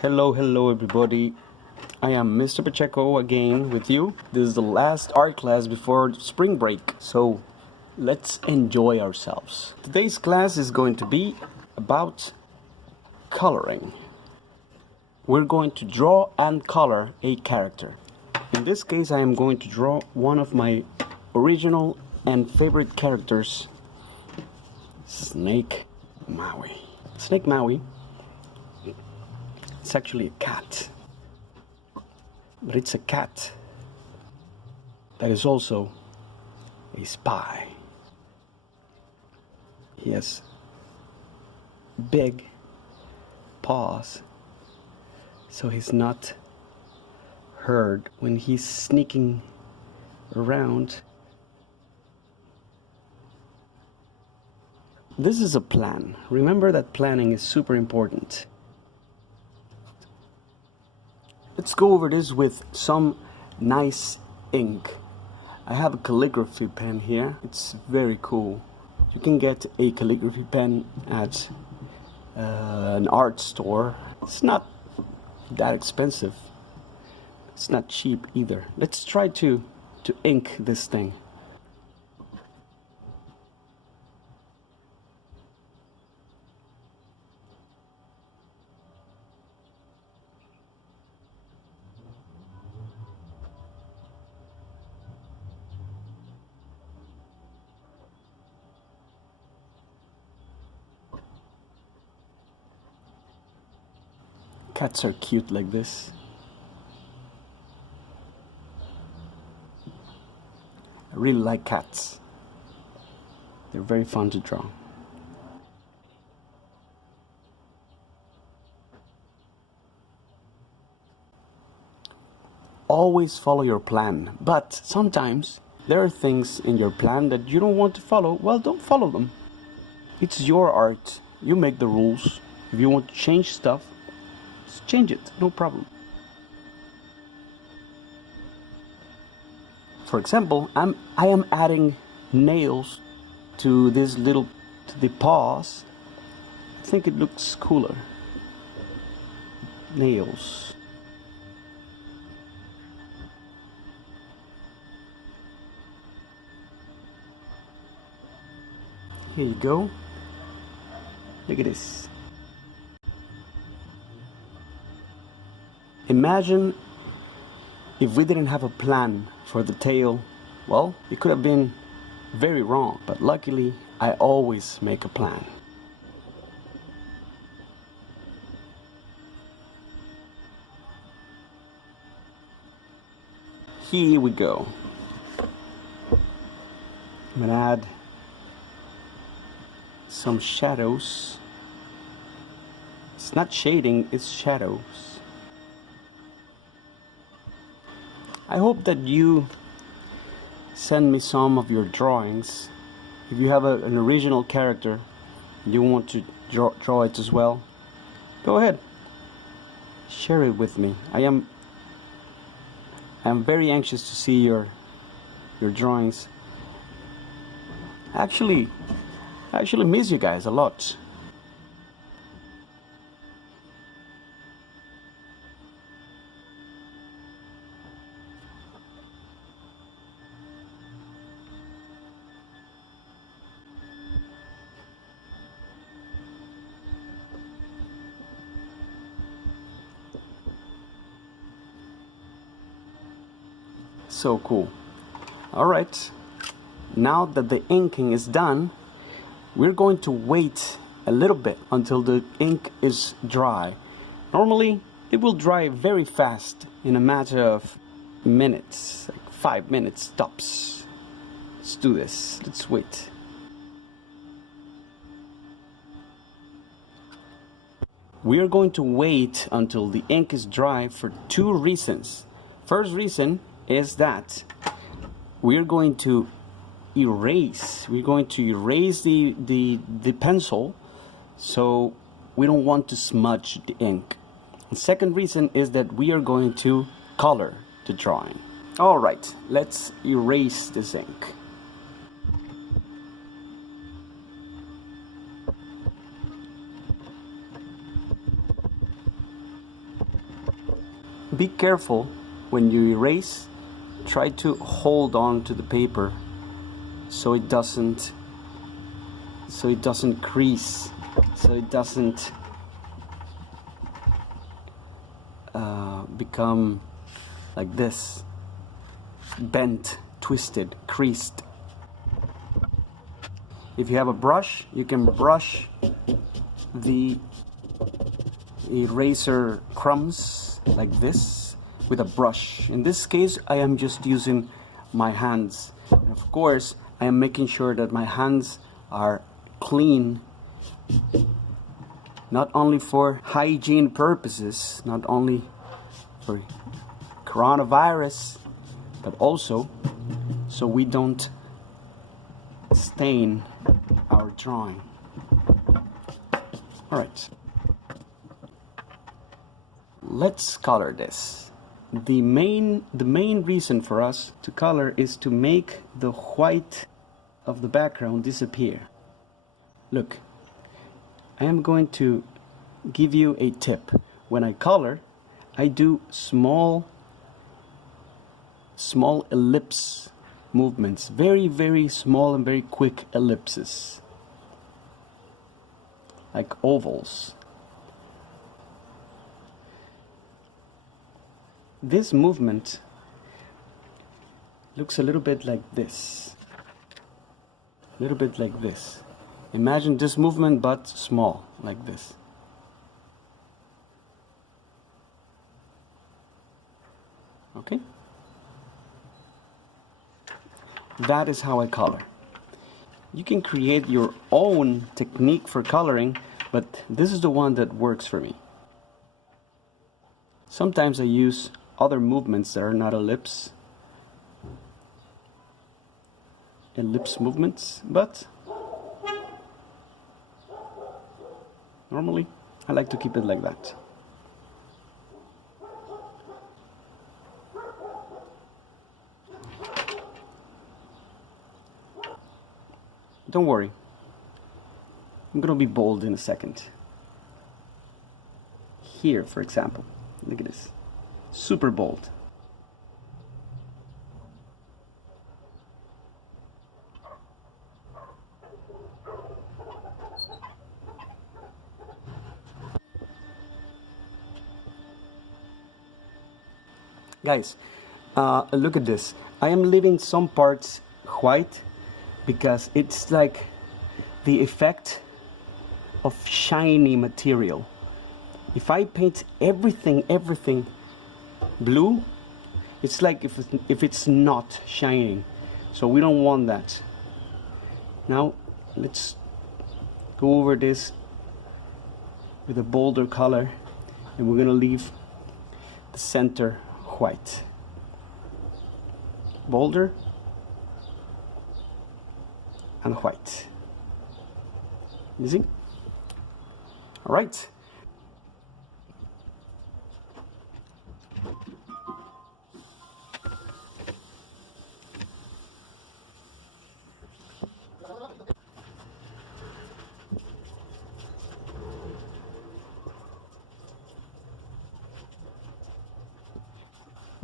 Hello everybody. I am Mr. Pacheco again with you. This is the last art class before spring break, so let's enjoy ourselves. Today's class is going to be about coloring. We're going to draw and color a character. In this case, I am going to draw one of my original and favorite characters, Snake Maui. Snake Maui, it's actually a cat, but it's a cat that is also a spy. He has big paws, so he's not heard when he's sneaking around. This is a plan. Remember that planning is super important. Let's go over this with some nice ink. I have a calligraphy pen here. It's very cool. You can get a calligraphy pen at an art store. It's not that expensive. It's not cheap either. Let's try to ink this thing. Cats are cute like this. I really like cats. They're very fun to draw. Always follow your plan, but sometimes there are things in your plan that you don't want to follow. Well, don't follow them. It's your art. You make the rules. If you want to change stuff, just change it, no problem. For example, I am adding nails to the paws. I think it looks cooler. Nails. Here you go. Look at this. Imagine if we didn't have a plan for the tail. Well, it could have been very wrong, but luckily I always make a plan. Here we go. I'm gonna add some shadows. It's not shading, it's shadows. I hope that you send me some of your drawings. If you have an original character and you want to draw it as well, go ahead. Share it with me. I am very anxious to see your drawings. I actually miss you guys a lot. So cool. Alright, now that the inking is done, we're going to wait a little bit until the ink is dry. Normally, it will dry very fast in a matter of minutes, like 5 minutes tops. Let's do this. Let's wait. We are going to wait until the ink is dry for 2 reasons. First reason is that we're going to erase the pencil, so we don't want to smudge the ink. The second reason is that we are going to color the drawing. Alright, let's erase this ink. Be careful when you erase. Try to hold on to the paper so it doesn't crease, so it doesn't become like this, bent, twisted, creased. If you have a brush, you can brush the eraser crumbs like this with a brush. In this case, I am just using my hands. And of course, I am making sure that my hands are clean, not only for hygiene purposes, not only for coronavirus, but also so we don't stain our drawing. All right, let's color this. The main reason for us to color is to make the white of the background disappear. Look, I am going to give you a tip. When I color, I do small ellipse movements, very small and very quick ellipses, like ovals. This movement looks a little bit like this. A little bit like this. Imagine this movement but small, like this. Okay? That is how I color. You can create your own technique for coloring, but this is the one that works for me. Sometimes I use other movements that are not ellipse movements, but normally I like to keep it like that. Don't worry, I'm gonna be bold in a second. Here, for example, look at this. Super bold. Guys, look at this. I am leaving some parts white because it's like the effect of shiny material. If I paint everything blue, it's like if it's not shining. So we don't want that. Now let's go over this with a bolder color, and we're gonna leave the center white. Bolder and white. Easy? All right.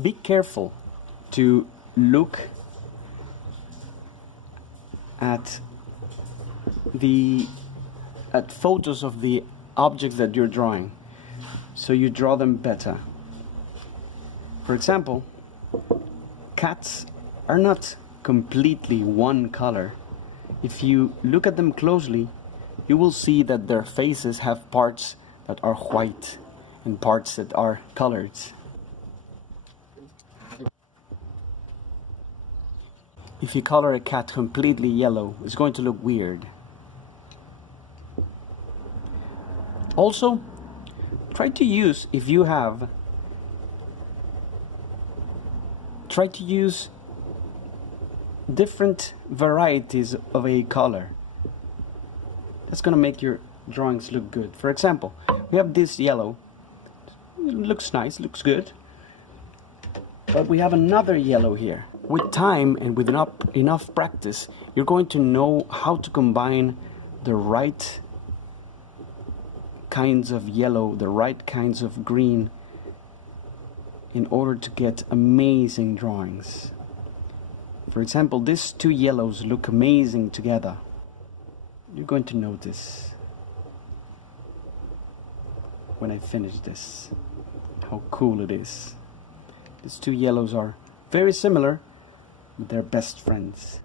Be careful to look at photos of the objects that you're drawing, so you draw them better. For example, cats are not completely one color. If you look at them closely, you will see that their faces have parts that are white and parts that are colored. If you color a cat completely yellow, it's going to look weird. Also, try to use, if you have, try to use different varieties of a color. That's gonna make your drawings look good. For example, we have this yellow. It looks nice, looks good. But we have another yellow here. With time and with enough practice, you're going to know how to combine the right kinds of yellow, the right kinds of green in order to get amazing drawings. For example, these two yellows look amazing together. You're going to notice when I finish this how cool it is. These two yellows are very similar, but they're best friends.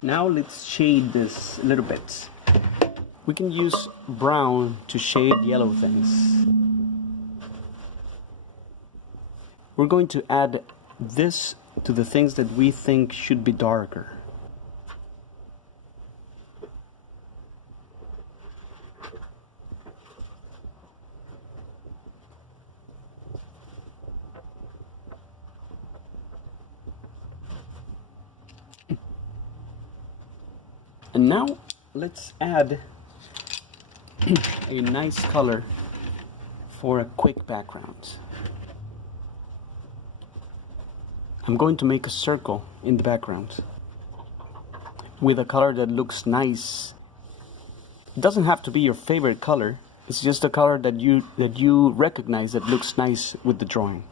Now let's shade this a little bit. We can use brown to shade yellow things. We're going to add this to the things that we think should be darker. And now let's add a nice color for a quick background. I'm going to make a circle in the background with a color that looks nice. It doesn't have to be your favorite color. It's just a color that you recognize that looks nice with the drawing.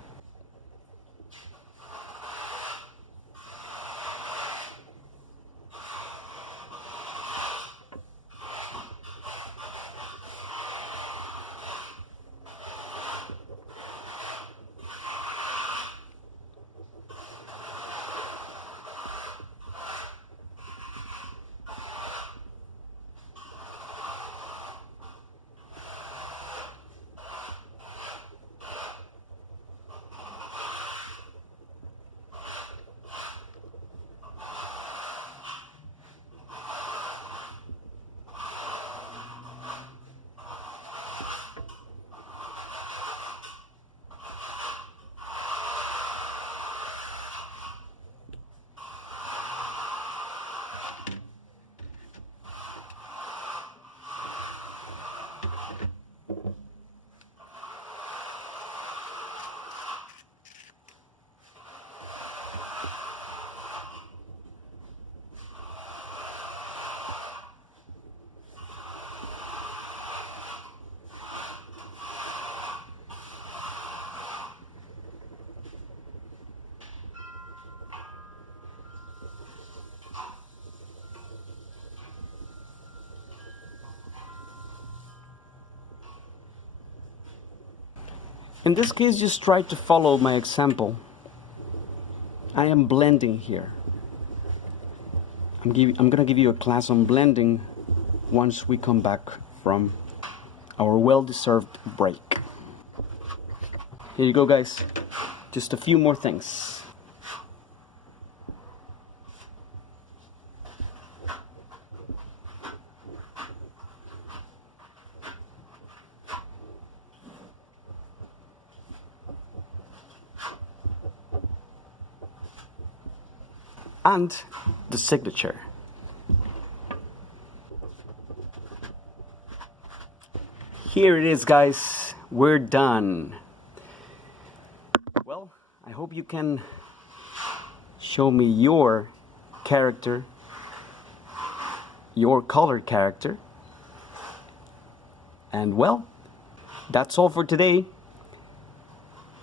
In this case, just try to follow my example. I am blending here. I'm gonna give you a class on blending once we come back from our well-deserved break. Here you go, guys. Just a few more things. And the signature. Here it is, guys. We're done. Well, I hope you can show me your character, your colored character. And well, that's all for today.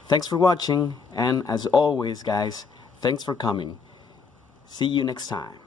Thanks for watching, and as always, guys, thanks for coming. See you next time.